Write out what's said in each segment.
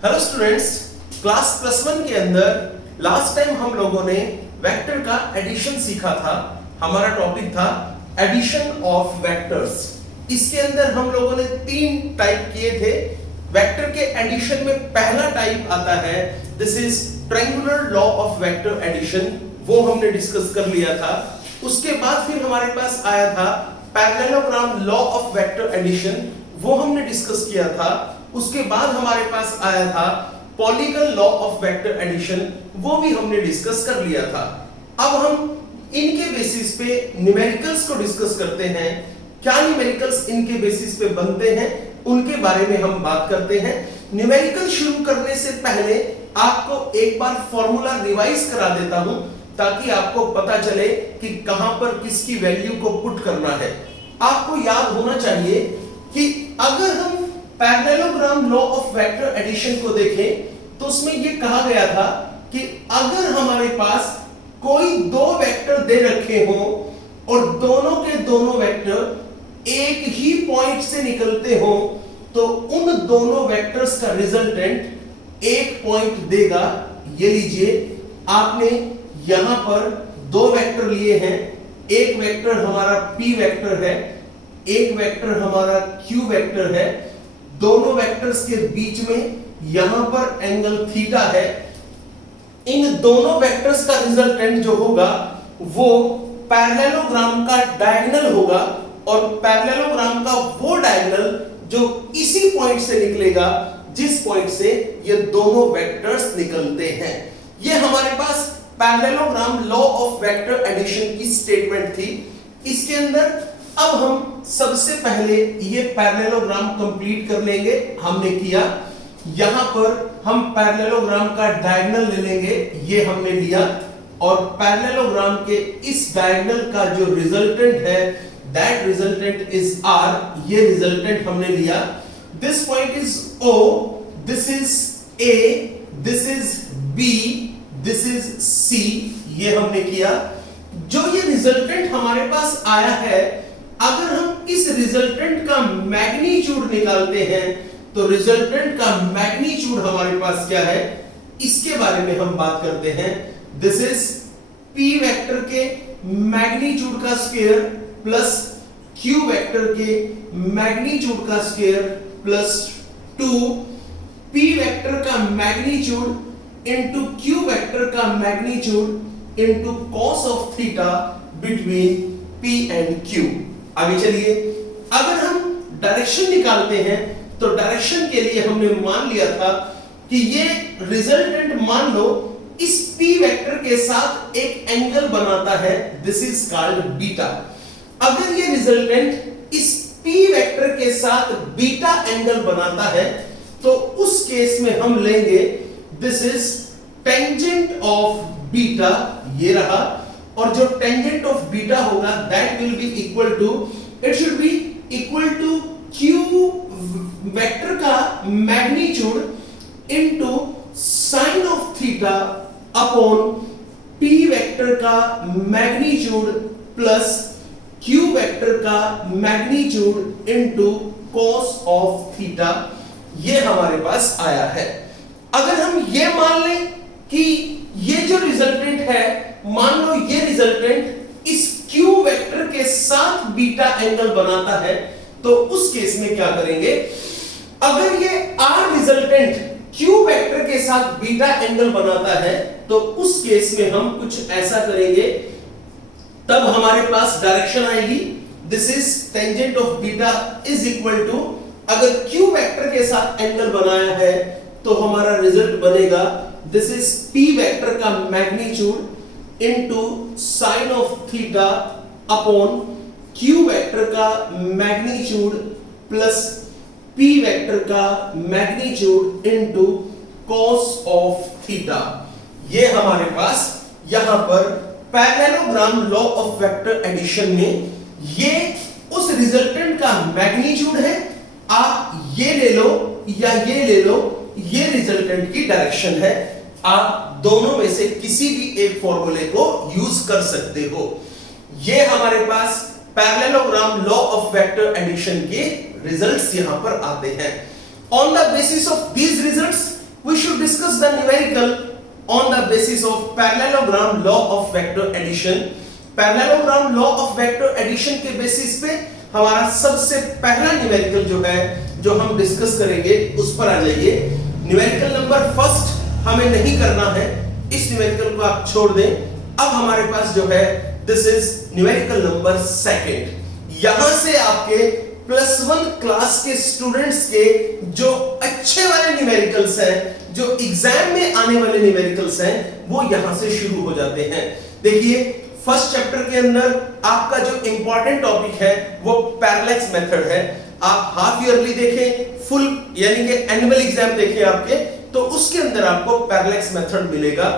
Hello students, class +1 के अंदर last time हम लोगों ने वेक्टर का एडिशन सीखा था। हमारा टॉपिक था एडिशन ऑफ वेक्टर्स। इसके अंदर हम लोगों ने 3 टाइप किए थे। वेक्टर के एडिशन में पहला टाइप आता है, this is triangular law of vector addition, वो हमने डिस्कस कर लिया था। उसके बाद फिर हमारे पास आया था parallelogram law of vector addition, वो हमने डिस्कस किया था। उसके बाद हमारे पास आया था polygon law of vector addition, वो भी हमने डिस्कस कर लिया था। अब हम इनके बेसिस पे न्यूमेरिकल्स को डिस्कस करते हैं। क्या न्यूमेरिकल्स इनके बेसिस पे बनते हैं, उनके बारे में हम बात करते हैं। न्यूमेरिकल शुरू करने से पहले आपको एक बार फॉर्मूला रिवाइज करा देता हूं, ताकि आपको पता चले कि कहां पर किसकी वैल्यू को पुट करना है। आपको याद होना चाहिए कि अगर हम parallelogram law of vector addition को देखें तो उसमें यह कहा गया था कि अगर हमारे पास कोई 2 वेक्टर दे रखे हों और दोनों के दोनों वेक्टर एक ही पॉइंट से निकलते हों, तो उन दोनों वेक्टर्स का रिजल्टेंट एक पॉइंट देगा। ये लीजिए, आपने यहां पर 2 वेक्टर लिए हैं। एक वेक्टर हमारा p वेक्टर है, एक वेक्टर हमारा q वेक्टर है। दोनों वेक्टर्स के बीच में यहां पर एंगल थीटा है। इन दोनों वेक्टर्स का रिजल्टेंट जो होगा वो पैरेललोग्राम का डायगोनल होगा, और पैरेललोग्राम का वो डायगोनल जो इसी पॉइंट से निकलेगा जिस पॉइंट से ये दोनों वेक्टर्स निकलते हैं। ये हमारे पास parallelogram law of vector addition की स्टेटमेंट थी। इसके अंदर अब हम सबसे पहले ये पैरेललोग्राम कंप्लीट कर लेंगे। हमने किया, यहां पर हम पैरेललोग्राम का डायगोनल ले लेंगे, ये हमने लिया, और पैरेललोग्राम के इस डायगोनल का जो रिजल्टेंट है दैट रिजल्टेंट इज r, ये रिजल्टेंट हमने लिया। This point is o, this is a, this is b, this is c, ये हमने किया। जो ये रिजल्टेंट हमारे पास आया है, अगर हम इस रिजल्टेंट का मैग्नीट्यूड निकालते हैं तो रिजल्टेंट का मैग्नीट्यूड हमारे पास क्या है, इसके बारे में हम बात करते हैं। दिस इज p वेक्टर के मैग्नीट्यूड का स्क्वायर प्लस q वेक्टर के मैग्नीट्यूड का स्क्वायर प्लस 2, p वेक्टर का मैग्नीट्यूड इनटू q वेक्टर का magnitude into cos of theta between p and q। आगे चलिए, अगर हम डायरेक्शन निकालते हैं तो डायरेक्शन के लिए हमने मान लिया था कि ये रिजल्टेंट, मान लो, इस p वेक्टर के साथ एक एंगल बनाता है, दिस इज कॉल्ड बीटा। अगर ये रिजल्टेंट इस p वेक्टर के साथ बीटा एंगल बनाता है तो उस केस में हम लेंगे this is tangent of beta, ये रहा, और जो टेंजेंट ऑफ बीटा होगा that will be equal to, it should be equal to q vector का magnitude into sine of theta upon p vector का मैग्नीट्यूड प्लस q वेक्टर का magnitude into cos of theta. ये हमारे पास आया है। अगर हम ये मान लें कि ये जो रिजल्टेंट है, मान लो ये रिजल्टेंट इस q वेक्टर के साथ बीटा एंगल बनाता है, तो उस केस में क्या करेंगे, अगर ये r रिजल्टेंट q वेक्टर के साथ बीटा एंगल बनाता है तो उस केस में हम कुछ ऐसा करेंगे। तब हमारे पास डायरेक्शन आएगी, this is tangent of beta is equal to, अगर q वेक्टर के साथ एंगल बनाया है तो हमारा रिजल्ट बनेगा दिस इज p वेक्टर का magnitude into sine of theta upon q vector का मैग्नीट्यूड प्लस p वेक्टर का magnitude into cos of theta. ये हमारे पास यहां पर parallelogram law of vector addition में ये उस रिजल्टेंट का मैग्नीट्यूड है। आप ये ले लो या ये ले लो, ये रिजल्टेंट की डायरेक्शन है। आप दोनों में से किसी भी एक फॉर्मूले को यूज कर सकते हो। ये हमारे पास parallelogram law of vector addition के रिजल्ट्स यहां पर आते हैं। On the basis of these results discuss the numerical on the basis of parallelogram law of vector addition. Parallelogram law of vector addition के बेसिस पे हमारा सबसे पहला न्यूमेरिकल जो है जो हम डिस्कस करेंगे उस पर आ जाइए। न्यूमेरिकल नंबर फर्स्ट हमें नहीं करना है, इस न्यूमेरिकल को आप छोड़ दें। अब हमारे पास जो है this is numerical number second. यहां से आपके +1 क्लास के स्टूडेंट्स के जो अच्छे वाले न्यूमेरिकल्स हैं, जो एग्जाम में आने वाले न्यूमेरिकल्स हैं, वो यहां से शुरू हो जाते हैं। देखिए फर्स्ट चैप्टर के अंदर आपका जो इंपॉर्टेंट टॉपिक है वो पैरेलैक्स मेथड है। आप हाफ ईयरली देखें, फुल यानी कि एनुअल एग्जाम देखें आपके, तो उसके अंदर आपको पैरेलैक्स मेथड मिलेगा।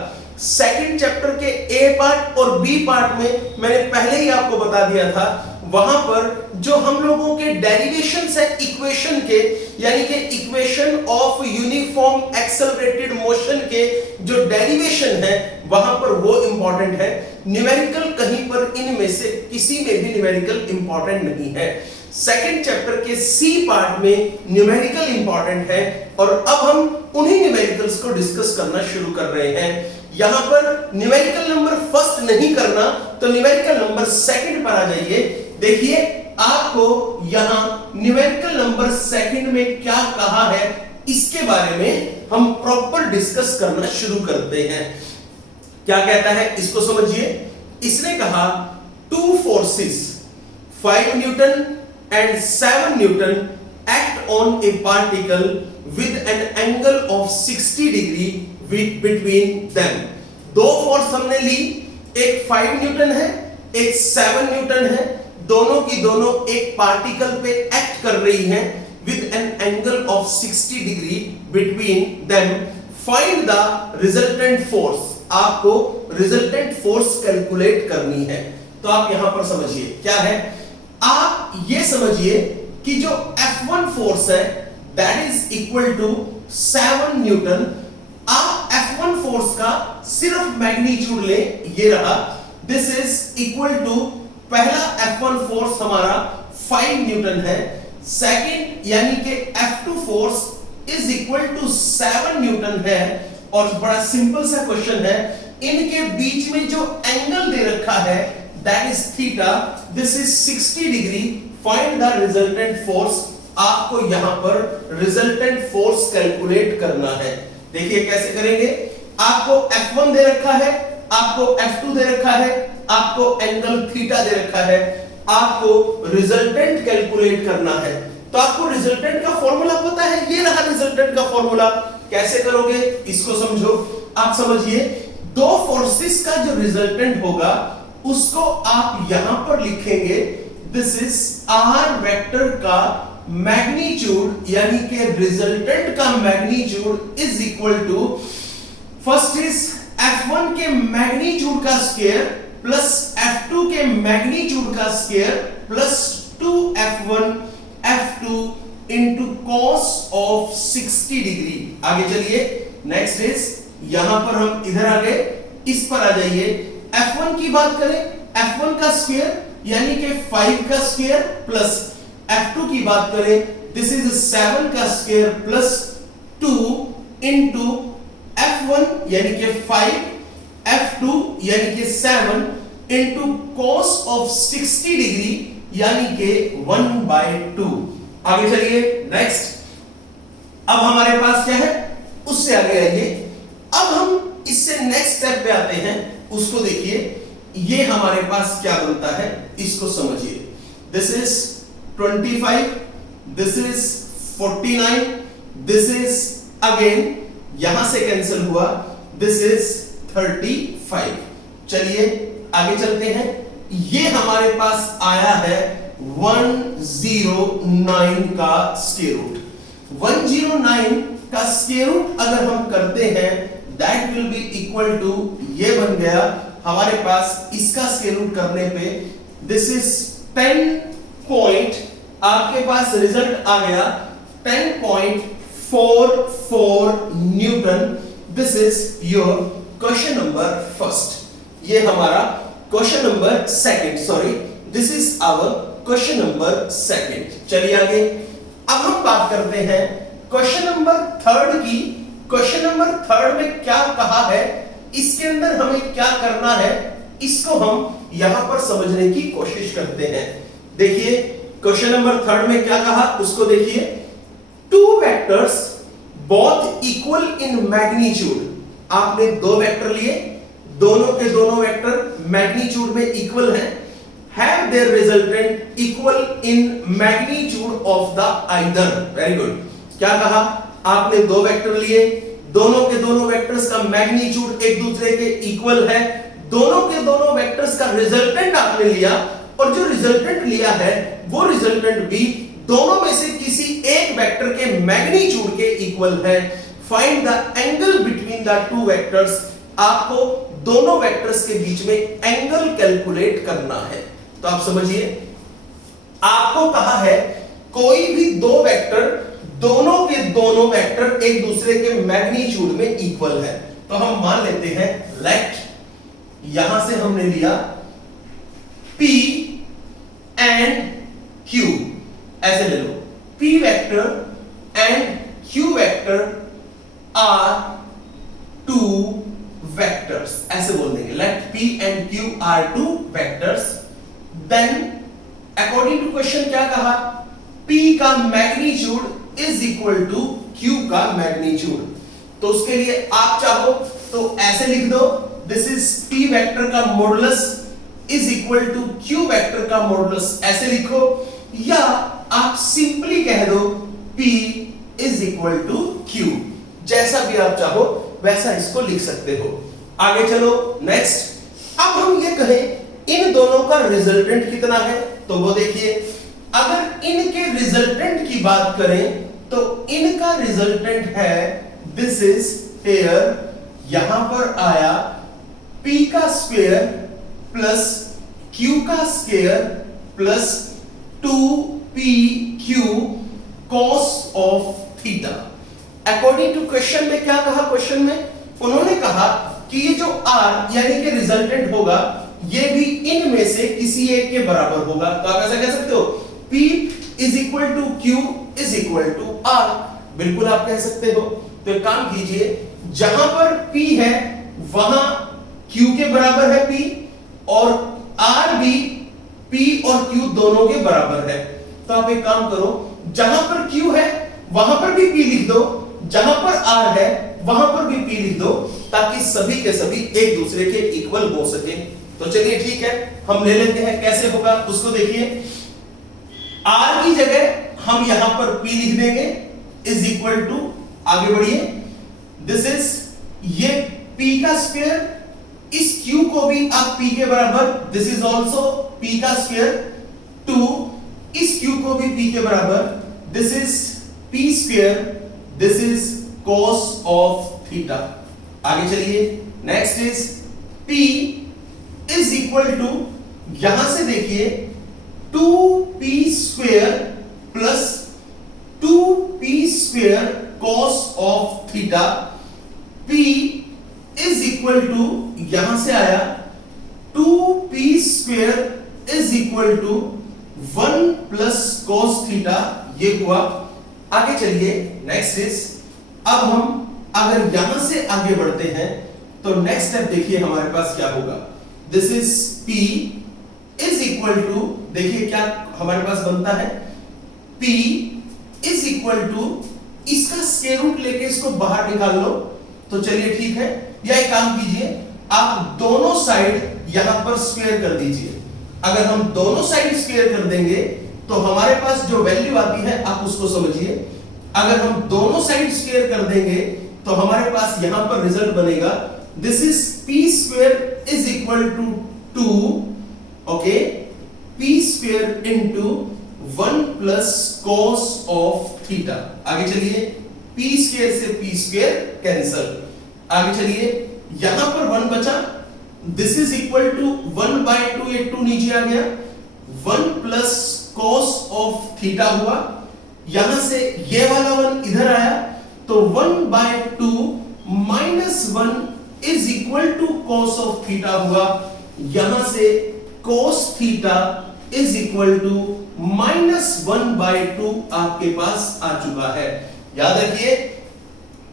सेकंड चैप्टर के ए पार्ट और बी पार्ट में मैंने पहले ही आपको बता दिया था, वहां पर जो हम लोगों के डेरिवेशंस है इक्वेशन के, यानी कि equation of uniform accelerated motion के जो डेरिवेशन है वहां पर वो इंपॉर्टेंट है। न्यूमेरिकल कहीं पर इनमें से किसी में भी न्यूमेरिकल इंपॉर्टेंट नहीं है। सेकंड चैप्टर के सी पार्ट में न्यूमेरिकल इंपॉर्टेंट है और अब हम उन्हीं न्यूमेरिकल्स को डिस्कस करना शुरू कर रहे हैं। यहां पर न्यूमेरिकल नंबर फर्स्ट नहीं करना, तो न्यूमेरिकल नंबर सेकंड पर आ जाइए। देखिए आपको यहां न्यूमेरिकल नंबर सेकंड में क्या कहा है इसके बारे में हम प्रॉपर डिस्कस करना शुरू करते हैं। क्या कहता है इसको समझिए। इसने कहा 2 forces 5 Newton and 7 Newton act on a particle with an angle of 60 degree between them। 2 force हमने ली, एक 5 न्यूटन है, एक 7 न्यूटन है, दोनों की दोनों एक पार्टिकल पे एक्ट कर रही हैं with an angle of 60 degree between them। Find the resultant force। आपको रिजल्टेंट फोर्स कैलकुलेट करनी है। तो आप यहां पर समझिए क्या है, आप ये समझिए कि जो F1 फोर्स है that is equal to 7 newton. आप F1 फोर्स का सिर्फ मैग्नीट्यूड ले, ये रहा, दिस इज इक्वल टू पहला F1 फोर्स हमारा 5 न्यूटन है, सेकंड यानी कि F2 force is equal to 7 newton है। और बड़ा सिंपल सा क्वेश्चन है, इनके बीच में जो एंगल दे रखा है that is theta, this is 60 degree. Find the resultant force. आपको यहां पर रिजल्टेंट फोर्स कैलकुलेट करना है। देखिए कैसे करेंगे। आपको F1 दे रखा है, आपको F2 दे रखा है, आपको एंगल थीटा दे रखा है, आपको रिजल्टेंट कैलकुलेट करना है। तो आपको रिजल्टेंट का फॉर्मूला पता है, ये रहा रिजल्टेंट का फॉर्मूला। कैसे करोगे इसको समझो। आप समझिए 2 फोर्सेस का जो रिजल्टेंट होगा उसको आप यहां पर लिखेंगे, दिस इज आर वेक्टर का मैग्नीट्यूड, यानी कि रिजल्टेंट का magnitude is equal to first is F1 के मैग्नीट्यूड का स्क्वायर प्लस F2 के मैग्नीट्यूड का square plus 2F1 F2 into cos of 60 degree. आगे चलिए नेक्स्ट इज, यहां पर हम इधर आ गए, इस पर आ जाइए। F1 की बात करें, F1 का स्क्वायर यानी कि 5 का स्क्वायर प्लस F2 की बात करें, दिस इज 7 का स्क्वायर प्लस 2 इंटू F1 यानी कि 5, F2 यानी कि 7 इंटू cos ऑफ 60 डिग्री यानी कि 1/2। आगे चलिए नेक्स्ट। अब हमारे पास क्या है, उससे आगे आइए। अब हम इससे नेक्स्ट स्टेप पे आते हैं, उसको देखिए। ये हमारे पास क्या बनता है इसको समझिए। This is 25, this is 49, this is again यहां से कैंसिल हुआ, दिस इज 35। चलिए आगे चलते हैं। ये हमारे पास आया है 109 का स्क्वायर रूट। 109 का स्क्वायर रूट अगर हम करते हैं that will be equal to, ये बन गया हमारे पास, इसका स्क्वायर रूट करने पे दिस इज 10 पॉइंट, आपके पास रिजल्ट आ गया 10.44 newton. This is your question number first. ये हमारा question number second, sorry this is our question number second. चलिए आगे। अब हम बात करते हैं क्वेश्चन नंबर थर्ड की। क्वेश्चन नंबर नंबर थर्ड में क्या कहा है, इसके अंदर हमें क्या करना है, इसको हम यहां पर समझने की कोशिश करते हैं। देखिए क्वेश्चन नंबर थर्ड में क्या कहा उसको देखिए, two vectors both equal in magnitude. आपने दो वेक्टर लिए, दोनों के दोनों वेक्टर मैग्नीट्यूड में इक्वल हैं, have their resultant equal in magnitude of the either। Very good. क्या कहा, आपने दो वेक्टर लिए, दोनों के दोनों वेक्टर्स का मैग्नीट्यूड एक दूसरे के इक्वल है, दोनों के दोनों वेक्टर्स का रिजल्टेंट आपने लिया, और जो रिजल्टेंट लिया है वो रिजल्टेंट भी दोनों में से किसी एक वेक्टर के मैग्नीट्यूड के इक्वल है। Find the angle between the two vectors. आपको दोनों वेक्टर्स के बीच में एंगल कैलकुलेट करना है। तो आप समझिए, आपको कहा है कोई भी दो वेक्टर, दोनों के दोनों वेक्टर एक दूसरे के मैग्नीट्यूड में इक्वल है। तो हम मान लेते हैं लेट, यहां से हमने लिया P एंड Q, ऐसे ले लो, P vector and Q vector are two vectors, ऐसे बोल देंगे, let P and Q are two vectors. Then according to question क्या कहा, P का magnitude is equal to Q का मैग्नीट्यूड। तो उसके लिए आप चाहो तो ऐसे लिख दो, दिस इज P वेक्टर का modulus is equal to Q vector का मॉडुलस, ऐसे लिखो, या आप सिंपली कह दो P is equal to Q। जैसा भी आप चाहो वैसा इसको लिख सकते हो। आगे चलो नेक्स्ट। अब हम ये कहें इन दोनों का रिजल्टेंट कितना है, तो वो देखिए, अगर इनके रिजल्टेंट की बात करें तो इनका रिजल्टेंट है दिस इज हियर, यहां पर आया P का स्क्वायर प्लस Q का square plus 2PQ cos of theta. According to question में क्या कहा, क्वेश्चन में उन्होंने कहा कि ये जो R यानी कि रिजल्टेंट होगा ये भी इनमें से किसी एक के बराबर होगा। तो आप ऐसा कह सकते हो P is equal to Q is equal to R, बिल्कुल आप कह सकते हो। तो एक काम कीजिए, जहां पर P है वहां Q के बराबर है P, और R भी P और Q दोनों के बराबर है। तो आप एक काम करो, जहां पर Q है वहां पर भी P लिख दो, जहां पर R है वहां पर भी P लिख दो, ताकि सभी के सभी एक दूसरे के इक्वल हो सके। तो चलिए ठीक है, हम ले लेते हैं, कैसे होगा उसको देखिए। R की जगह हम यहां पर P लिख देंगे इज इक्वल टू, आगे बढ़िए, दिस इज ये P का स्क्वायर, इस Q को भी आप P के बराबर, दिस इज ऑल्सो P का स्क्वायर, टू इस Q को भी P के बराबर, this is P square, this is cos of theta. आगे चलिए, next is P is equal to, यहां से देखिए 2P square plus 2P square cos of theta. P is equal to, यहां से आया 2P square is equal to 1 plus cos theta, ये हुआ। आगे चलिए, नेक्स्ट इज, अब हम अगर यहां से आगे बढ़ते हैं तो नेक्स्ट स्टेप देखिए हमारे पास क्या होगा, this is P is equal to, देखिए क्या हमारे पास बनता है, P इज इक्वल टू, इसका स्क्वायर रूट लेके इसको बाहर निकाल लो। तो चलिए ठीक है, या एक काम कीजिए, आप दोनों साइड यहां पर स्क्वायर कर दीजिए। अगर हम दोनों साइड स्क्वायर कर देंगे तो हमारे पास जो वैल्यू आती है आप उसको समझिए। अगर हम दोनों साइड स्क्वायर कर देंगे तो हमारे पास यहां पर रिजल्ट बनेगा, this is P square is equal to 2, okay, P square into 1 plus cos of theta. आगे चलिए, P स्क्वायर से P स्क्वायर कैंसल। आगे चलिए, यहां पर 1 बचा, दिस इज इक्वल टू 1/2, ये 2 नीचे आ गया, 1 प्लस cos ऑफ थीटा हुआ, यहां से ये वाला 1 इधर आया, तो 1/2 minus 1 is equal to cos of theta हुआ, यहां से cos theta is equal to -1/2 आपके पास आ चुका है। याद रखिए,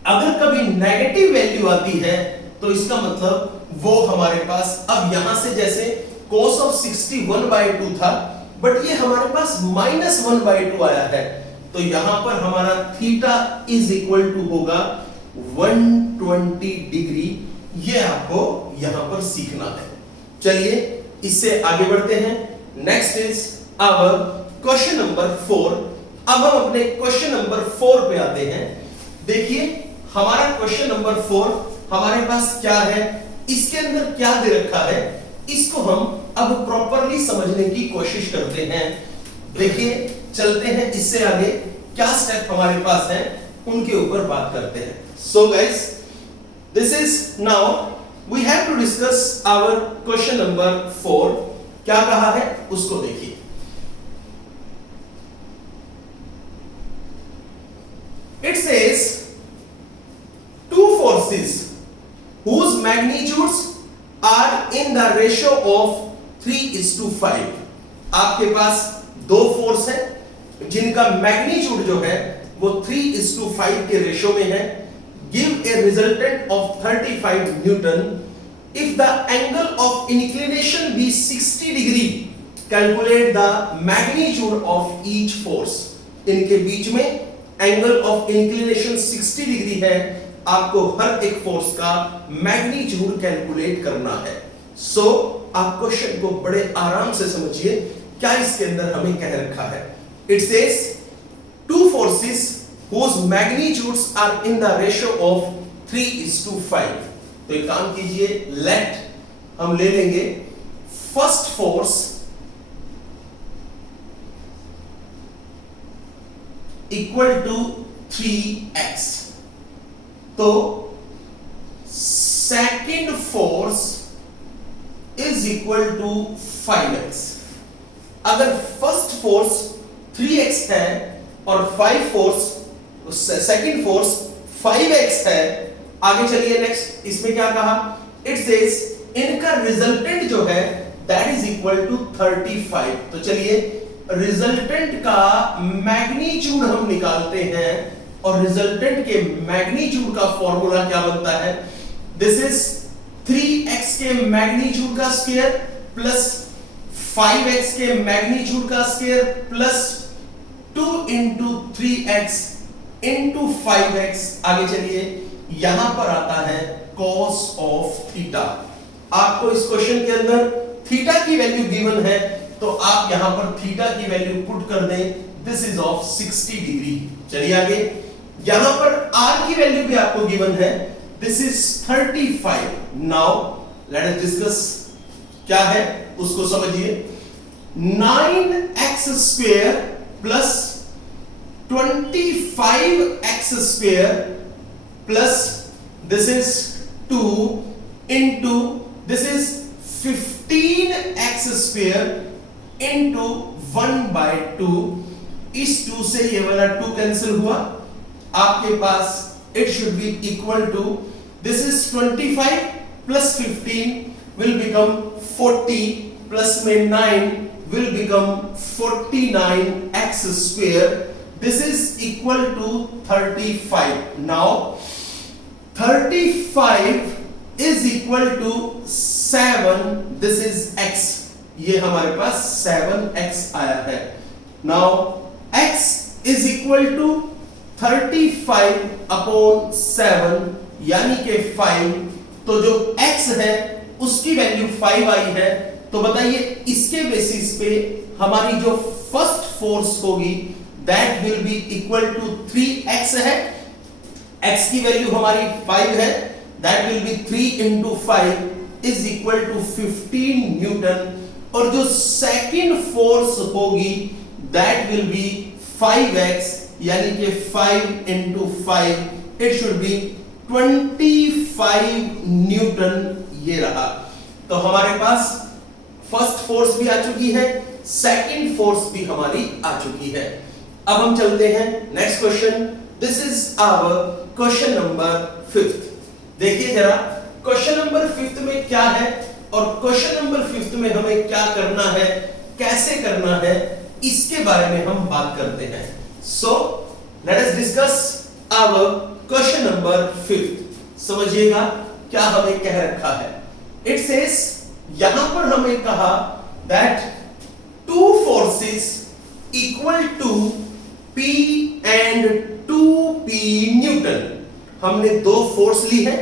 अगर कभी नेगेटिव वैल्यू आती है तो इसका मतलब वो हमारे पास, अब यहां से जैसे cos ऑफ 60 1/2 था, बट ये हमारे पास -1/2 आया है, तो यहां पर हमारा थीटा इज इक्वल टू होगा 120 डिग्री। ये आपको यहां पर सीखना है। चलिए इससे आगे बढ़ते हैं। Next is our question number 4। अब हम अपने क्वेश्चन नंबर 4 पे आते हैं। देखिए हमारा क्वेश्चन नंबर 4 हमारे पास क्या है, इसके अंदर क्या दे रखा है, इसको हम अब प्रॉपरली समझने की कोशिश करते हैं। देखिए चलते हैं इससे आगे, क्या स्टेप हमारे पास है उनके ऊपर बात करते हैं। So guys, this is now we have to discuss our question number 4। क्या कहा है उसको देखिए। It says two forces whose magnitudes are in the ratio of 3:5। आपके पास दो फोर्स है जिनका मैग्नीट्यूड जो है वो 3:5 के रेशो में है। Give a resultant of 35 newton. If the angle of inclination be 60 degree, calculate the magnitude of each force. इनके बीच में एंगल ऑफ इंक्लिनेशन 60 डिग्री है, आपको हर एक फोर्स का मैग्नीट्यूड कैलकुलेट करना है। सो आप क्वेश्चन को बड़े आराम से समझिए, क्या इसके अंदर हमें कह रखा है। It says two forces whose magnitudes are in the ratio of 3:5। तो एक काम कीजिए, लेट हम ले लेंगे first force equal to 3x, तो second force is equal to 5x। अगर फर्स्ट फोर्स 3x है और 5 फोर्स सेकेंड फोर्स 5x है, आगे चलिए नेक्स्ट, इसमें क्या कहा, इट सेज इनका रिजल्टेंट जो है दैट इज इक्वल टू 35। तो चलिए रिजल्टेंट का मैग्नीट्यूड हम निकालते हैं, और रिजल्टेंट के मैग्नीट्यूड का फॉर्मूला क्या बनता है, दिस इज 3x के मैग्नीट्यूड का स्क्वायर प्लस 5x के मैग्नीट्यूड का square plus 2 into 3x into 5x। आगे चलिए, यहां पर आता है cos ऑफ थीटा। आपको इस क्वेश्चन के अंदर थीटा की वैल्यू गिवन है, तो आप यहां पर थीटा की वैल्यू पुट कर दें, दिस इज ऑफ 60 डिग्री। चलिए आगे, यहां पर r की वैल्यू भी आपको गिवन है, this is 35। Now let us discuss क्या है उसको समझिए। 9x square plus 25x square plus this is 2 into this is 15x square into 1/2। इस 2 से ये वाला 2 कैंसिल हुआ, आपके पास it should be equal to this is 25 plus 15 will become 40 plus में 9 will become 49x square। This is equal to 35। Now 35 is equal to 7, this is x, ये हमारे पास 7x आया है। Now x is equal to 35 upon 7 यानी कि 5, तो जो x है उसकी वैल्यू 5 आई है, तो बताइए इसके बेसिस पे हमारी जो फर्स्ट फोर्स होगी that will be equal to 3x है, x की वैल्यू हमारी 5 है, that will be 3 into 5 is equal to 15 newton, और जो सेकंड फोर्स होगी दैट विल बी 5x यानी कि 5 into 5 it should be 25 newton. ये रहा, तो हमारे पास फर्स्ट फोर्स भी आ चुकी है, सेकंड फोर्स भी हमारी आ चुकी है। अब हम चलते हैं next question. This is our question number 5। देखिए जरा क्वेश्चन नंबर 5 में क्या है, और क्वेश्चन नंबर 5 में हमें क्या करना है, कैसे करना है, इसके बारे में हम बात करते हैं। So let us discuss our question number 5 समझिएगा क्या हमें कह रखा है। इट सेज, यहां पर हमें कहा that two forces equal to P and 2P newton. हमने दो फोर्स ली है,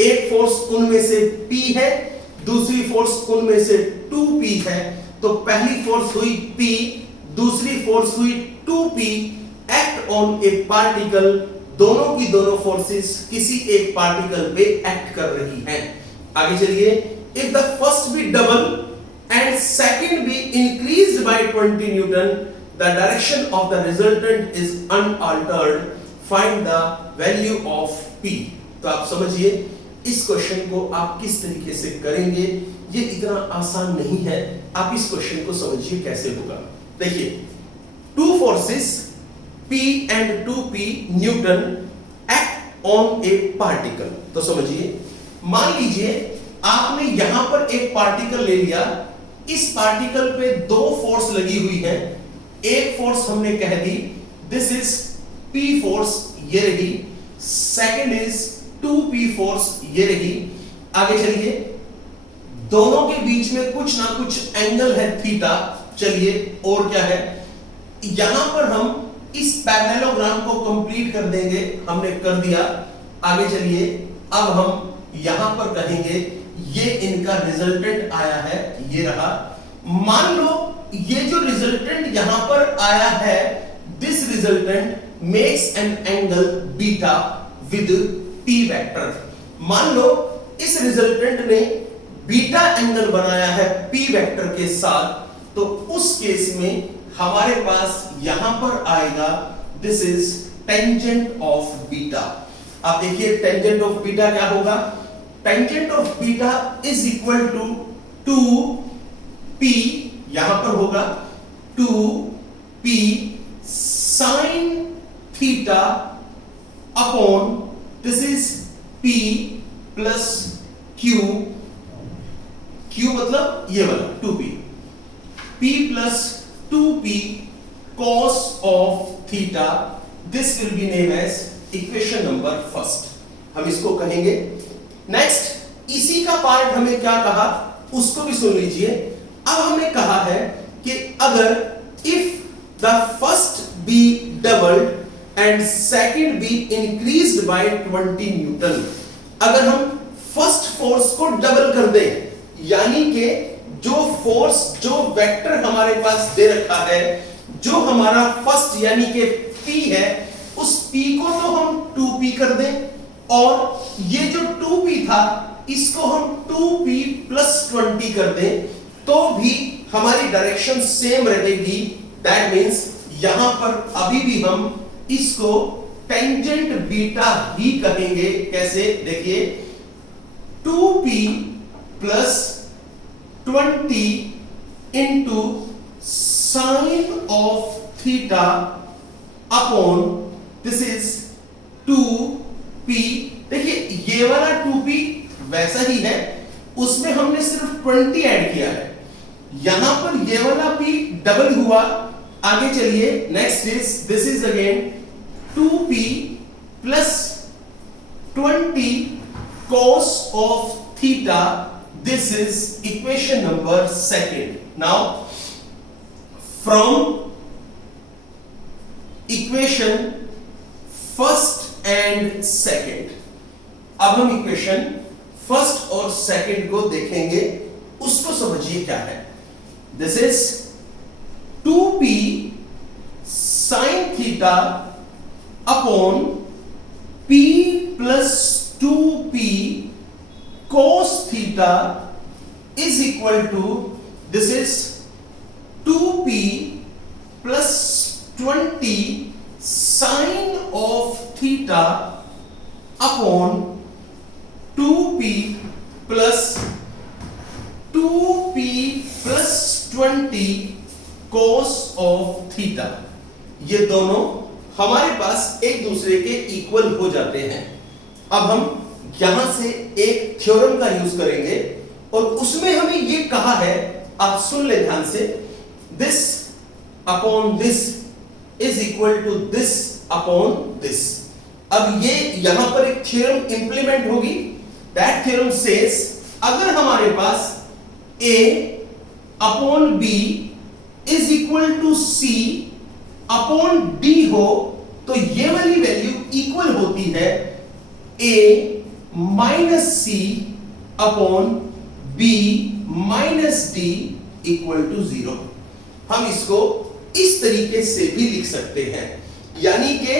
एक फोर्स उनमें से P है, दूसरी फोर्स उनमें से 2P है। तो पहली फोर्स हुई P, दूसरी फोर्स हुई 2P act on A particle. दोनों की दोनों फोर्सेस किसी एक पार्टिकल पे एक्ट कर रही हैं। आगे चलिए, if the first be double and second be increased by 20 newton, the direction of the resultant is unaltered, find the value of P। तो आप समझिए इस क्वेश्चन को आप किस तरीके से करेंगे, ये इतना आसान नहीं है। आप इस क्वेश्चन को समझिए कैसे होगा। देखिए, two forces P and 2P Newton act on A particle. तो समझिए, मान लीजिए आपने यहां पर एक पार्टिकल ले लिया, इस पार्टिकल पे दो फोर्स लगी हुई है। एक फोर्स हमने कह दी दिस इज P फोर्स, ये रही। सेकंड इज 2P फोर्स, ये रही। आगे चलिए, दोनों के बीच में कुछ ना कुछ एंगल है थीटा। चलिए, और क्या है, यहां पर हम इस पैरेललोग्राम को कंप्लीट कर देंगे। हमने कर दिया। आगे चलिए, अब हम यहां पर कहेंगे ये इनका रिजल्टेंट आया है, ये रहा। मान लो ये जो रिजल्टेंट यहां पर आया है, this resultant makes an angle beta with P vector. मान लो इस रिजल्टेंट ने बीटा एंगल बनाया है P वेक्टर के साथ, तो उस केस में हमारे पास यहां पर आएगा this is tangent of beta. आप देखिए टेंजेंट ऑफ बीटा क्या होगा, tangent of beta is equal to 2P, यहां पर होगा 2P sine theta upon this is P plus Q, Q मतलब ये वाला 2P, P plus 2P cos of theta, this will be named as equation number first। हम इसको कहेंगे। Next, इसी का पार्ट हमें क्या कहा उसको भी सुन लीजिए। अब हमें कहा है कि अगर if the first be doubled and second be increased by 20 Newton, अगर हम फर्स्ट फोर्स को डबल कर दें, यानी कि जो फोर्स, जो वेक्टर हमारे पास दे रखा है, जो हमारा फर्स्ट यानी कि P है, उस P को तो हम 2P कर दें, और ये जो 2P था इसको हम 2P प्लस 20 कर दें, तो भी हमारी डायरेक्शन सेम रहेगी। दैट मींस यहां पर अभी भी हम इसको टेंजेंट बीटा ही कहेंगे। कैसे, देखिए 2P plus 20 into sine of theta upon this is 2P। देखिए ये वाला 2P वैसा ही है, उसमें हमने सिर्फ 20 ऐड किया है। यहां पर ये वाला P डबल हुआ। आगे चलिए, next is this is again 2P plus 20 cos of theta। This is equation number second. Now, from equation first and second, अब हम इक्वेशन फर्स्ट और सेकंड को देखेंगे, उसको समझिए क्या है। This is 2P sin theta upon P plus 2P cos theta is equal to this is 2P plus 20 sine of theta upon 2P plus 20 cos of theta। ये दोनों हमारे पास एक दूसरे के इक्वल हो जाते हैं। अब हम यहां से एक थ्योरम का यूज करेंगे और उसमें हमें ये कहा है, आप सुन ले ध्यान से, this upon this is equal to this upon this. अब ये यहां पर एक थ्योरम इंप्लीमेंट होगी। दैट थ्योरम सेज अगर हमारे पास a upon b is equal to c upon d हो तो ये वाली वैल्यू इक्वल होती है a minus c upon b minus d equal to 0। हम इसको इस तरीके से भी लिख सकते हैं, यानी कि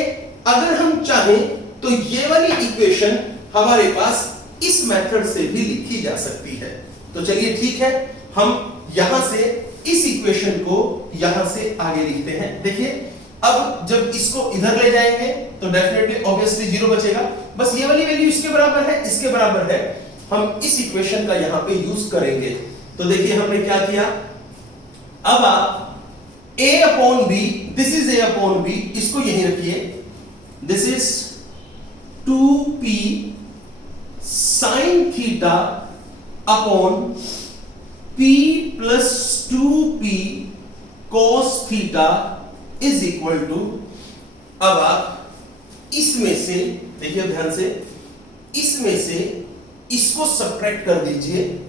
अगर हम चाहें तो ये वाली इक्वेशन हमारे पास इस मेथड से भी लिखी जा सकती है। तो चलिए ठीक है, हम यहां से इस इक्वेशन को यहां से आगे लिखते हैं। देखिए अब जब इसको इधर ले जाएंगे तो डेफिनेटली ऑब्वियसली 0 बचेगा, बस ये वाली वैल्यू इसके बराबर है, इसके बराबर है, हम इस इक्वेशन का यहां पे यूज करेंगे। तो देखिए हमने क्या किया, अब आप a upon b, this is a upon b, इसको यहीं रखिए, this is 2p sin theta upon p plus 2p cos theta is equal to, अब आप इसमें से देखिए ध्यान से, इसमें से इसको सब्ट्रैक्ट कर दीजिए,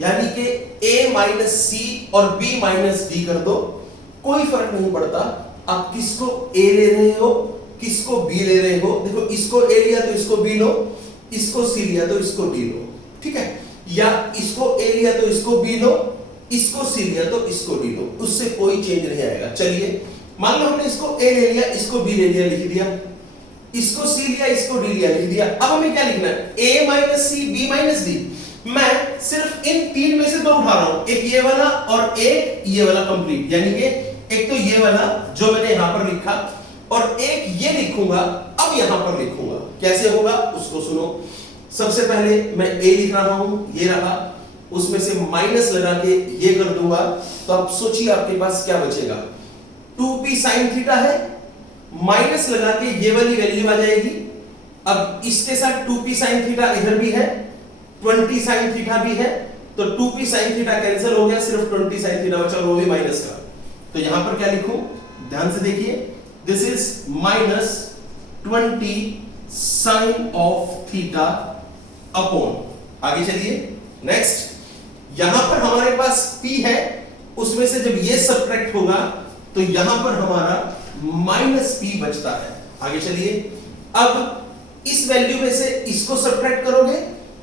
यानी कि a माइनस सी और b माइनस डी कर दो, कोई फर्क नहीं पड़ता आप किसको a ले रहे हो किसको b ले रहे हो। देखो इसको a लिया तो इसको b लो, इसको c लिया तो इसको d लो, ठीक है, या इसको a लिया तो इसको b लो, इसको c लिया तो इसको d लो, उससे कोई चेंज नहीं आएगा। चलिए मान लो हमने इसको a ले लिया, इसको b ले लिया, लिख दिया, इसको c लिया, इसको d लिया, लिख दिया। अब हमें क्या लिखना है, a minus C b minus d। मैं सिर्फ इन तीन में से दो उठा रहा हूं, एक ये वाला और एक ये वाला कंप्लीट, यानी कि एक तो ये वाला जो मैंने यहां पर लिखा और एक ये लिखूंगा, अब यहां पर लिखूंगा। कैसे होगा उसको सुनो। सबसे पहले मैं a लिख रहा हूं, ये रहा, उसमें से माइनस लगा के ये कर दूंगा, तो आप सोचिए आपके पास क्या बचेगा, 2p sin थीटा है, माइनस लगा के ये वाली वैल्यू आ जाएगी। अब इसके साथ 2p sin थीटा इधर भी है, 20 sin थीटा भी है, तो 2p sin थीटा कैंसिल हो गया, सिर्फ 20 sin थीटा बचा, वो भी माइनस का। तो यहां पर क्या लिखूं, ध्यान से देखिए, this is minus 20 sin of theta upon, आगे चलिए नेक्स्ट, यहां पर हमारे पास p है, उसमें से जब ये सब्ट्रैक्ट होगा तो यहां पर हमारा माइनस p बचता है। आगे चलिए, अब इस वैल्यू में से इसको सब्ट्रैक्ट करोगे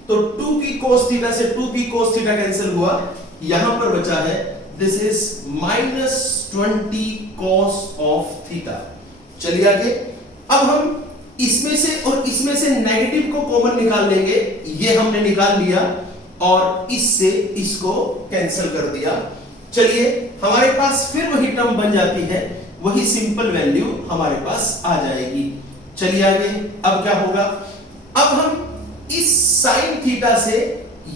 तो 2p cos थीटा से 2p cos थीटा कैंसिल हुआ, यहां पर बचा है this is minus 20 cos of theta. चलिए आगे, अब हम इसमें से और इसमें से नेगेटिव को कॉमन निकाल लेंगे, ये हमने निकाल लिया और इससे इसको कैंसिल कर दिया। चलिए हमारे पास फिर वही टर्म बन जाती है, वही सिंपल वैल्यू हमारे पास आ जाएगी। चलिए आगे, अब क्या होगा, अब हम इस साइन थीटा से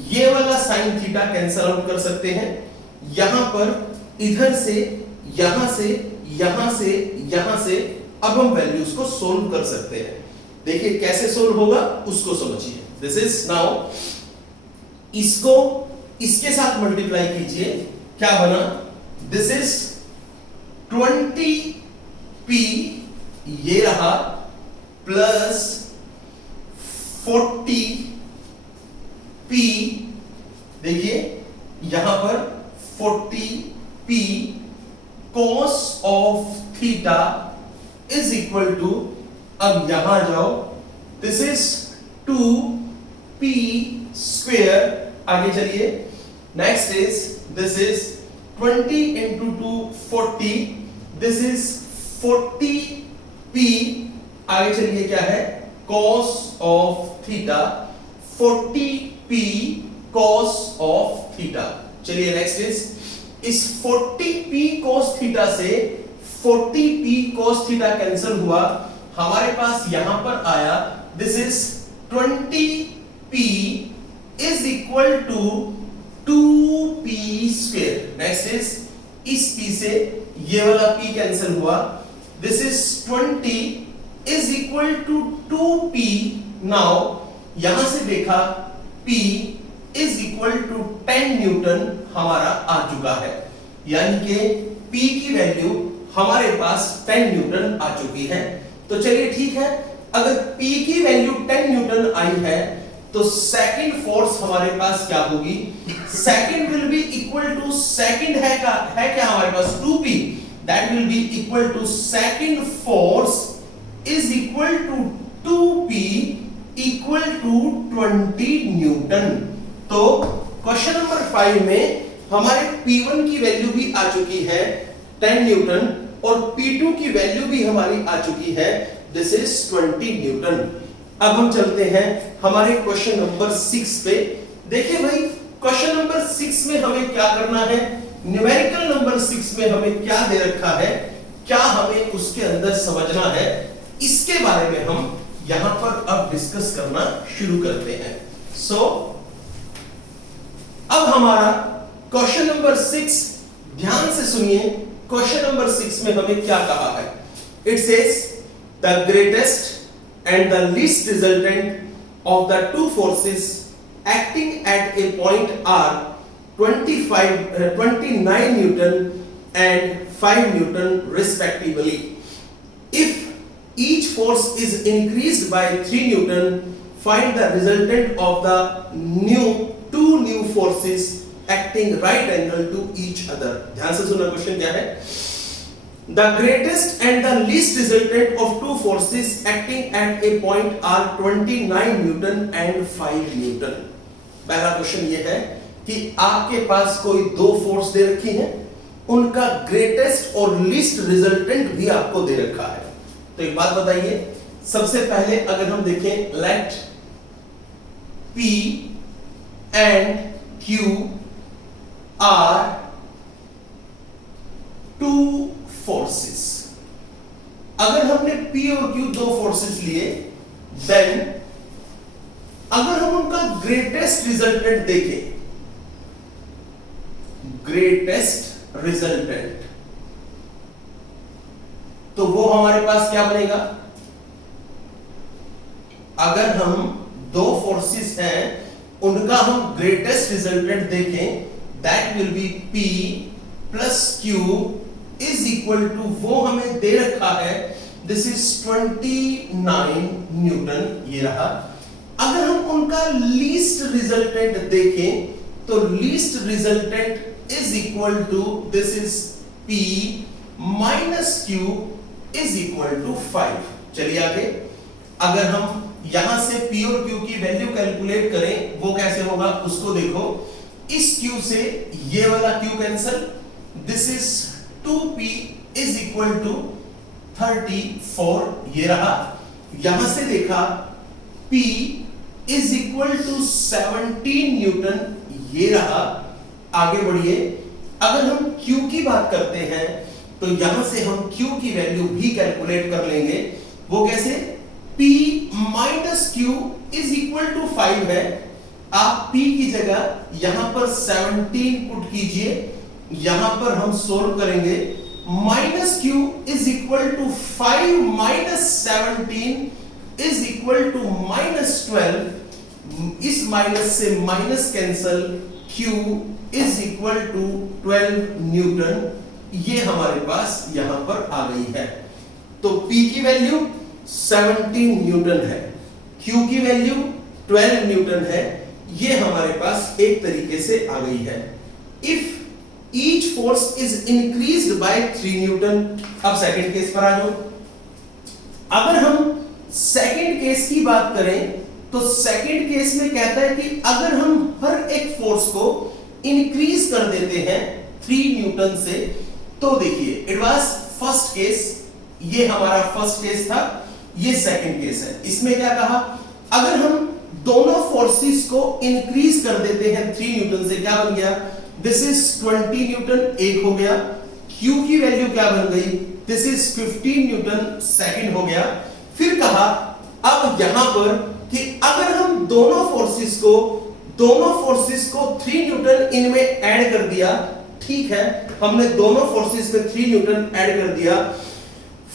ये वाला साइन थीटा कैंसिल आउट कर सकते हैं, यहां पर इधर से यहां से यहां से यहां से, अब हम वैल्यूज को सोल्व कर सकते हैं। देखिए कैसे सोल्व होगा उसको समझिए। दिस इज नाउ, इसको इसके साथ मल्टीप्लाई कीजिए, क्या बना, दिस इज 20p ये रहा प्लस 40p, देखिए यहां पर 40p cos of theta is equal to, अब यहां जाओ, दिस इज 2p स्क्वायर, आगे चलिए next is this is 20 into 2 40, this is 40p, आगे चलिए क्या है, cos of theta, 40p cos of theta. चलिए नेक्स्ट इज इस 40p cos थीटा से 40p cos थीटा कैंसिल हुआ, हमारे पास यहां पर आया this is 20p is equal to 2p square. Next is इस p से ये वाला p कैंसिल हुआ, this is 20 is equal to 2p। Now यहां से देखा p is equal to 10 newton हमारा आ चुका है, यानी कि p की वैल्यू हमारे पास 10 न्यूटन आ चुकी है। तो चलिए ठीक है, अगर P की वैल्यू 10 न्यूटन आई है तो सेकंड फोर्स हमारे पास क्या होगी, second will be equal to second है क्या हमारे पास 2P, that will be equal to second force is equal to 2P equal to 20 newton. तो क्वेश्चन नंबर 5 में हमारे P1 की वैल्यू भी आ चुकी है 10 न्यूटन और P2 की वैल्यू भी हमारी आ चुकी है, दिस इज 20 न्यूटन। अब हम चलते हैं हमारे क्वेश्चन नंबर 6 पे। देखिए भाई क्वेश्चन नंबर 6 में हमें क्या करना है, न्यूमेरिकल नंबर 6 में हमें क्या दे रखा है, क्या हमें उसके अंदर समझना है, इसके बारे में हम यहां पर अब डिस्कस करना शुरू करते हैं। सो अब हमारा क्वेश्चन नंबर 6 ध्यान से सुनिए। क्वेश्चन नंबर 6 में हमें क्या कहा है, it says the greatest and the least resultant of the two forces acting at a point are 29 Newton and 5 Newton respectively. If each force is increased by 3 Newton, find the resultant of the two new forces acting right angle to each other. ध्यान से सुनना, question क्या है, the greatest and the least resultant of two forces acting at a point are 29 Newton and 5 Newton. पहला question ये है कि आपके पास कोई दो फोर्स दे रखी हैं, उनका ग्रेटेस्ट और लीस्ट रिजल्टेंट भी आपको दे रखा है। तो एक बात बताइए, सबसे पहले अगर हम देखें, let P and Q are two forces. अगर हमने P और Q दो फोर्सेस लिए, देन अगर हम उनका ग्रेटेस्ट रिजल्टेंट देखें, ग्रेटेस्ट रिजल्टेंट, तो वो हमारे पास क्या बनेगा, अगर हम दो फोर्सेस हैं उनका हम ग्रेटेस्ट रिजल्टेंट देखें, that will be P plus Q is equal to, वो हमें दे रखा है, दिस इज 29 न्यूटन, ये रहा। अगर हम उनका लीस्ट रिजल्टेंट देखें तो least resultant is equal to, this is P minus Q is equal to 5। चलिए आगे, अगर हम यहां से P और Q की वैल्यू कैलकुलेट करें, वो कैसे होगा उसको देखो। इस Q से ये वाला Q cancel, this is 2P is equal to 34, ये रहा। यहां से देखा P is equal to 17 Newton, ये रहा। आगे बढ़िए, अगर हम Q की बात करते हैं तो यहां से हम Q की वैल्यू भी कैलकुलेट कर लेंगे, वो कैसे, P minus Q is equal to 5 है। आप P की जगह यहां पर 17 पुट कीजिए, यहां पर हम सोल्व करेंगे, minus Q is equal to 5 minus 17 is equal to minus 12, इस माइनस से minus cancel, Q is equal to 12 newton, ये हमारे पास यहां पर आ गई है। तो P की वैल्यू 17 न्यूटन है, Q की वैल्यू 12 न्यूटन है, ये हमारे पास एक तरीके से आ गई है। If each force is increased by 3 Newton. अब सेकंड केस पर आ जाओ। अगर हम सेकंड केस की बात करें तो सेकंड केस में कहता है कि अगर हम हर एक फोर्स को इंक्रीज कर देते हैं 3 न्यूटन से, तो देखिए इट वाज फर्स्ट केस, ये हमारा फर्स्ट केस था, ये सेकंड केस है। इसमें क्या कहा, अगर हम दोनों फोर्सेस को इंक्रीज कर देते हैं 3 न्यूटन से, क्या बन गया, दिस इज 20 न्यूटन, एक हो गया। Q की वैल्यू क्या बन गई, दिस इज 15 न्यूटन, सेकंड हो गया। फिर कहा अब यहां पर कि अगर हम दोनों फोर्सेस को 3 न्यूटन इनमें ऐड कर दिया, ठीक है, हमने दोनों फोर्सेस में 3 न्यूटन ऐड कर दिया,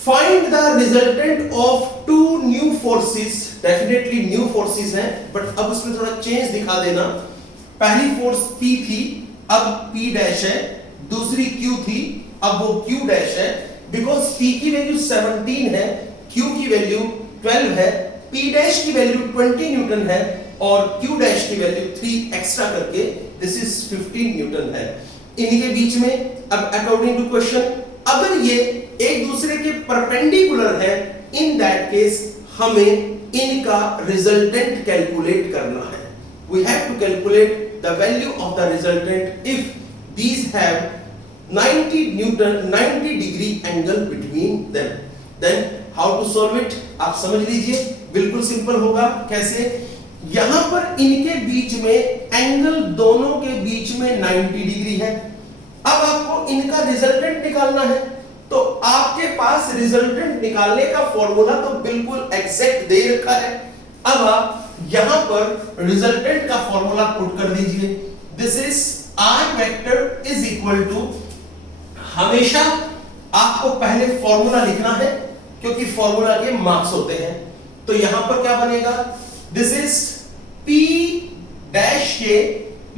find the resultant of two new forces, definitely new forces हैं, बट अब उसमें थोड़ा चेंज दिखा देना। पहली फोर्स P थी, अब P डैश है, दूसरी Q थी, अब वो Q डैश है, बिकॉज P की वैल्यू 17 है, Q की वैल्यू 12 है, P डैश की वैल्यू 20 न्यूटन है और Q डैश की वैल्यू 3 एक्स्ट्रा करके दिस इज 15 न्यूटन है। इनके बीच में अब अकॉर्डिंग टू क्वेश्चन अगर ये एक दूसरे के परपेंडिकुलर है, इन दैट केस हमें इनका रिजल्टेंट कैलकुलेट करना है। We have to calculate the value of the resultant if these have 90 degree angle between them. Then how to solve it? आप समझ लीजिए, बिल्कुल सिंपल होगा। कैसे? यहां पर इनके बीच में एंगल दोनों के बीच में 90 डिग्री है। अब आपको इनका रिजल्टेंट निकालना है, तो आपके पास रिजल्टेंट निकालने का फॉर्मूला तो बिल्कुल एग्जैक्ट दे रखा है। अब आप यहां पर रिजल्टेंट का फॉर्मूला पुट कर दीजिए। This is R vector is equal to, हमेशा आपको पहले फॉर्मूला लिखना है क्योंकि फॉर्मूला के मार्क्स होते हैं। तो यहां पर क्या बनेगा? दिस इज P डैश के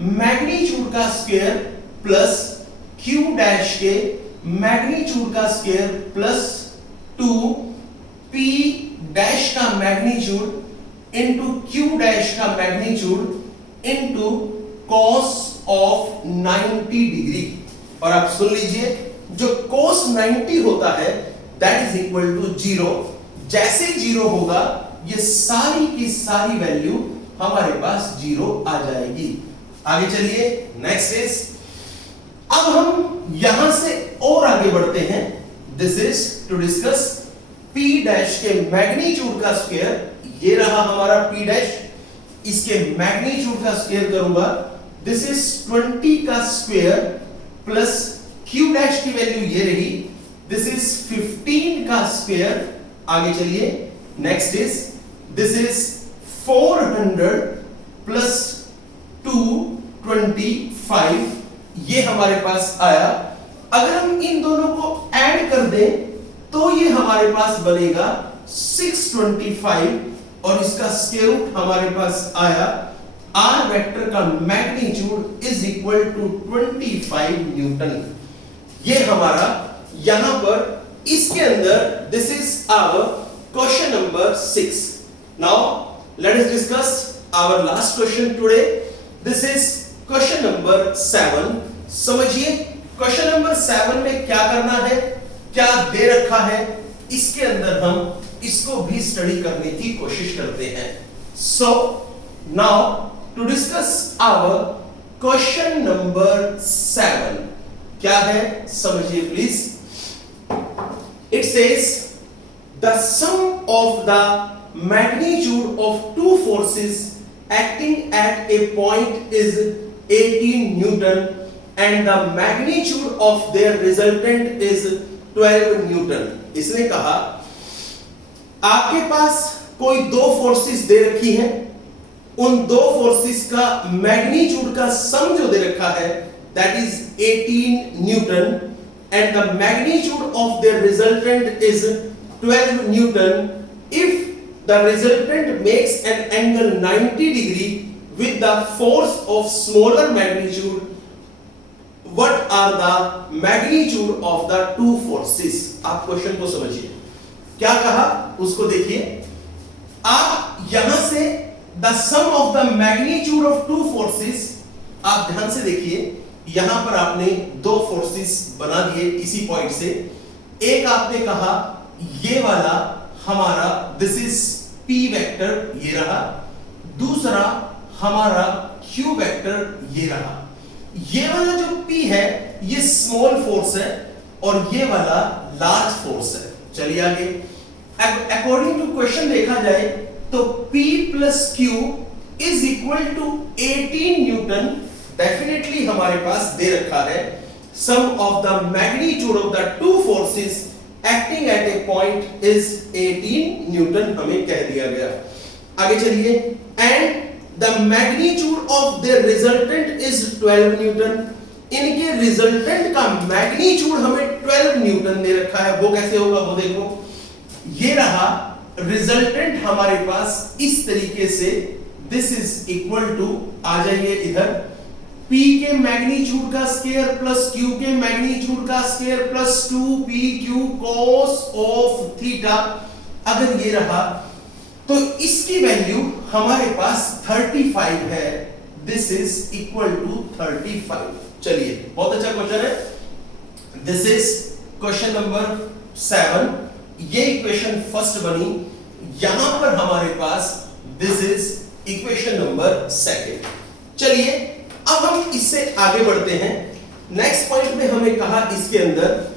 मैग्नीट्यूड का स्क्वायर प्लस Q डैश के मैग्नीट्यूड का स्क्वायर प्लस 2P डैश का मैग्नीट्यूड इंटू Q डैश का magnitude into cos of 90 degree. और आप सुन लीजिए, जो cos 90 होता है दैट इज इक्वल टू 0। जैसे 0 होगा ये सारी की सारी वैल्यू हमारे पास 0 आ जाएगी। आगे चलिए, नेक्स्ट इज, अब हम यहां से और आगे बढ़ते हैं। This is to discuss P dash के मैग्नीट्यूड का स्क्वायर, ये रहा हमारा P डैश, इसके मैग्नीट्यूड का स्क्वायर करूंगा, दिस इज 20 का स्क्वायर प्लस Q डैश की वैल्यू ये रही, दिस इज 15 का स्क्वायर। आगे चलिए, next is, this is 400 plus 225, ये हमारे पास आया। अगर हम इन दोनों को ऐड कर दें तो ये हमारे पास बनेगा 625 और इसका स्क्वायर रूट हमारे पास आया। R वेक्टर का magnitude is equal to 25 newton. ये हमारा यहां पर इसके अंदर, this is our question number 6। Now let us discuss our last question today. This is question number 7। समझिए, क्वेश्चन नंबर 7 में क्या करना है, क्या दे रखा है, इसके अंदर हम इसको भी स्टडी करने की कोशिश करते हैं। So now to discuss our question number 7 क्या है, समझिए please. It says the sum of the magnitude of two forces acting at a point is 18 newton and the magnitude of their resultant is 12 newton. इसने कहा आपके पास कोई दो forces दे रखी हैं, उन दो फोर्सेस का मैग्नीट्यूड का सम जो दे रखा है that is 18 newton and the magnitude of their resultant is 12 Newton. If the resultant makes an angle 90 degree with the force of smaller magnitude, what are the magnitude of the two forces? आप question को समझिए, क्या कहा उसको देखिए। आप यहां से the sum of the magnitude of two forces, आप ध्यान से देखिए, यहां पर आपने दो फोर्सेस बना दिए इसी पॉइंट से। एक आपने कहा ये वाला हमारा दिस इज P वेक्टर, ये रहा। दूसरा हमारा Q वेक्टर, ये रहा। ये वाला जो P है ये स्मॉल फोर्स है और ये वाला लार्ज फोर्स है। चलिए आगे, अकॉर्डिंग टू क्वेश्चन देखा जाए तो P plus Q is equal to 18 newton. Definitely हमारे पास दे रखा है sum of the magnitude of the two forces acting at a point is 18 newton, हमें कह दिया गया। आगे चलिए, and the magnitude of their resultant is 12 newton. इनके रिजल्टेंट का मैग्नीट्यूड हमें 12 न्यूटन दे रखा है। वो कैसे होगा वो देखो, ये रहा रिजल्टेंट हमारे पास इस तरीके से, दिस इज इक्वल टू, आ जाइए इधर, P के मैग्नीट्यूड का स्क्वायर प्लस Q के मैग्नीट्यूड का square plus 2PQ cos of theta. अगर ये रहा तो इसकी वैल्यू हमारे पास 35 है, दिस इज इक्वल टू 35। चलिए, बहुत अच्छा क्वेश्चन है। This is question number 7। ये इक्वेशन फर्स्ट बनी, यहां पर हमारे पास this is equation number second. चलिए अब हम इससे आगे बढ़ते हैं। नेक्स्ट पॉइंट में हमें कहा इसके अंदर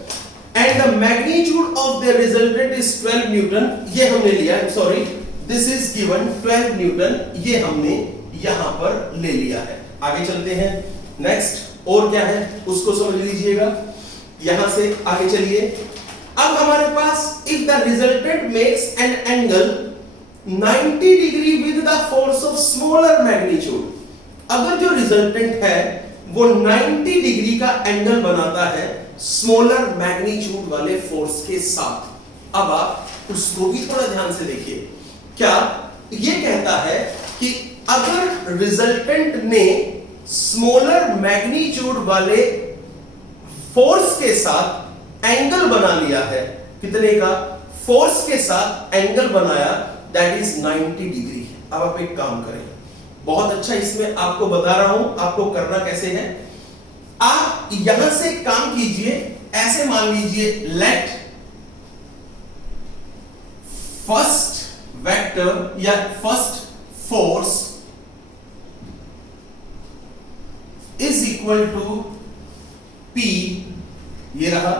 and the magnitude of the resultant is 12 newton, ये हमने लिया, sorry this is given 12 newton, ये हमने यहां पर ले लिया है। आगे चलते हैं, नेक्स्ट और क्या है उसको समझ लीजिएगा। यहां से आगे चलिए। अब हमारे पास if the resultant makes an angle 90 degree with the force of smaller magnitude, अगर जो रिजल्टेंट है वो 90 डिग्री का एंगल बनाता है स्मॉलर मैग्नीट्यूड वाले फोर्स के साथ। अब आप उसको भी थोड़ा ध्यान से देखिए। क्या ये कहता है कि अगर रिजल्टेंट ने स्मॉलर मैग्नीट्यूड वाले फोर्स के साथ एंगल बना लिया है, कितने का? फोर्स के साथ एंगल बनाया, दैट इज 90 डिग्री। अब आप एक काम करें, बहुत अच्छा इसमें आपको बता रहा हूं आपको करना कैसे है। आप यहां से काम कीजिए, ऐसे मान लीजिए लेट फर्स्ट वेक्टर या first force is equal to P, ये रहा।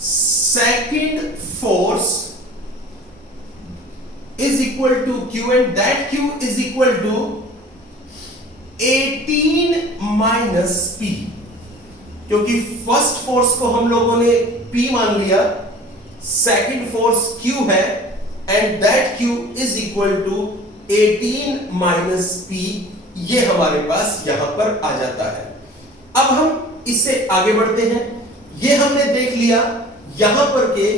Second force is equal to Q and that Q is equal to 18 minus P, क्योंकि फर्स्ट फोर्स को हम लोगों ने P मान लिया, सेकंड फोर्स Q है and that Q is equal to 18 minus P, ये हमारे पास यहां पर आ जाता है। अब हम इससे आगे बढ़ते हैं। ये हमने देख लिया यहां पर के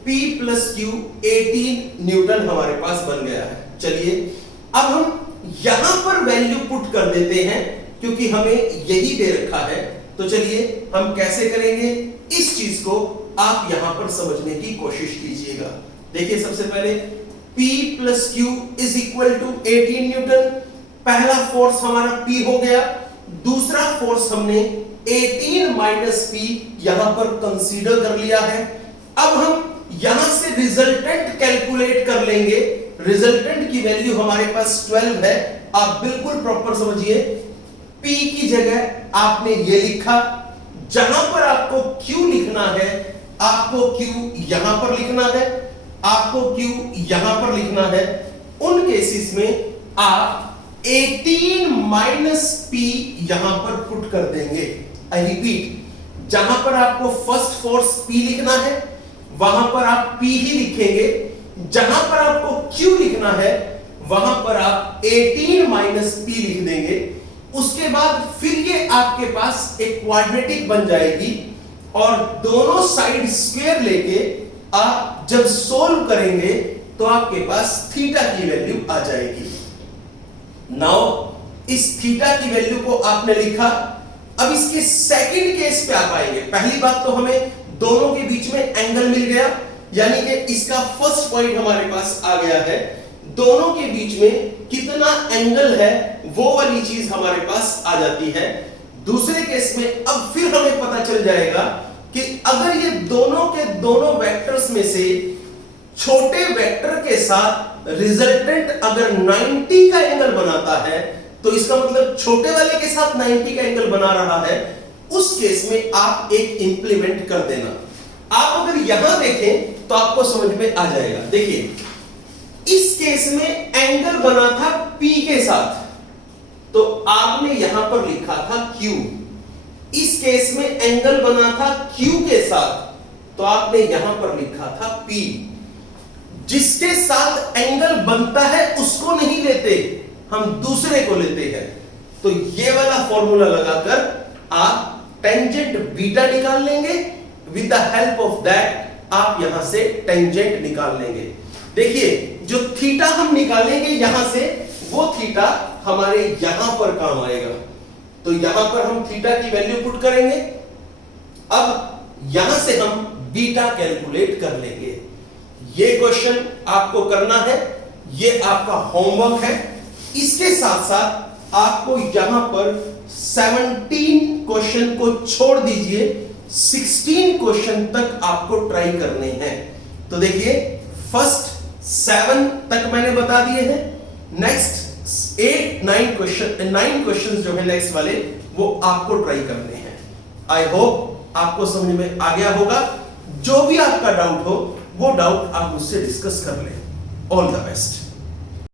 P प्लस Q 18 न्यूटन हमारे पास बन गया है। चलिए अब हम यहां पर वैल्यू पुट कर देते हैं क्योंकि हमें यही दे रखा है। तो चलिए हम कैसे करेंगे इस चीज को आप यहां पर समझने की कोशिश कीजिएगा। देखिए सबसे पहले P plus Q is equal to 18 newton, पहला फोर्स हमारा P हो गया, दूसरा फोर्स हमने 18 माइनस P यहां पर कंसीडर कर लिया है। अब हम यहां से रिजल्टेंट कैलकुलेट कर लेंगे। रिजल्टेंट की वैल्यू हमारे पास 12 है। आप बिल्कुल प्रॉपर समझिए, P की जगह आपने ये लिखा, जहां पर आपको Q लिखना है आपको Q यहां पर लिखना है, आपको Q यहां पर लिखना है। उन केसेस में आप 18 माइनस P यहां पर पुट कर देंगे। आई रिपीट, जहां पर आपको फर्स्ट फोर्स P लिखना है वहां पर आप P ही लिखेंगे, जहां पर आपको Q लिखना है वहां पर आप 18 माइनस P लिख देंगे। उसके बाद फिर ये आपके पास एक क्वाड्रेटिक बन जाएगी और दोनों साइड स्क्वायर लेके आप जब सोल्व करेंगे तो आपके पास थीटा की वैल्यू आ जाएगी। नाउ इस थीटा की वैल्यू को आपने लिखा। अब इसके सेकंड केस पे आप आएंगे। पहली बात तो हमें दोनों के बीच में एंगल मिल गया, यानी कि इसका फर्स्ट पॉइंट हमारे पास आ गया है। दोनों के बीच में कितना एंगल है वो वाली चीज हमारे पास आ जाती है। दूसरे केस में अब फिर हमें पता चल जाएगा कि अगर ये दोनों के दोनों वेक्टर्स में से छोटे वेक्टर के साथ रिजल्टेंट अगर 90 का एंगल बनाता है तो इसका मतलब छोटे वाले के साथ 90 का एंगल बना रहा है। उस केस में आप एक इंप्लीमेंट कर देना। आप अगर यहां देखें तो आपको समझ में आ जाएगा। देखिए इस केस में एंगल बना था P के साथ, तो आपने यहां पर लिखा था Q। इस केस में एंगल बना था Q के साथ, तो आपने यहां पर लिखा था P। जिसके साथ एंगल बनता है उसको नहीं लेते, हम दूसरे को लेते हैं। तो ये वाला फॉर्मूला लगाकर आप टेंजेंट बीटा निकाल लेंगे। With the help of that आप यहां से टेंजेंट निकाल लेंगे। देखिए जो थीटा हम निकालेंगे यहां से, वो थीटा हमारे यहां पर काम आएगा। तो यहां पर हम थीटा की वैल्यू पुट करेंगे। अब यहां से हम बीटा कैलकुलेट कर लेंगे। ये क्वेश्चन आपको करना है। ये आपका होमवर्क है। इसके साथ साथ आपको यहां पर 17 क्वेश्चन को छोड़ दीजिए, 16 क्वेश्चन तक आपको ट्राई करने हैं। तो देखिए फर्स्ट 7 तक मैंने बता दिए हैं, नेक्स्ट 9 क्वेश्चन जो है नेक्स्ट वाले वो आपको ट्राई करने हैं। आई होप आपको समझ में आ गया होगा। जो भी आपका डाउट हो वो डाउट आप मुझसे डिस्कस कर लें। All the best.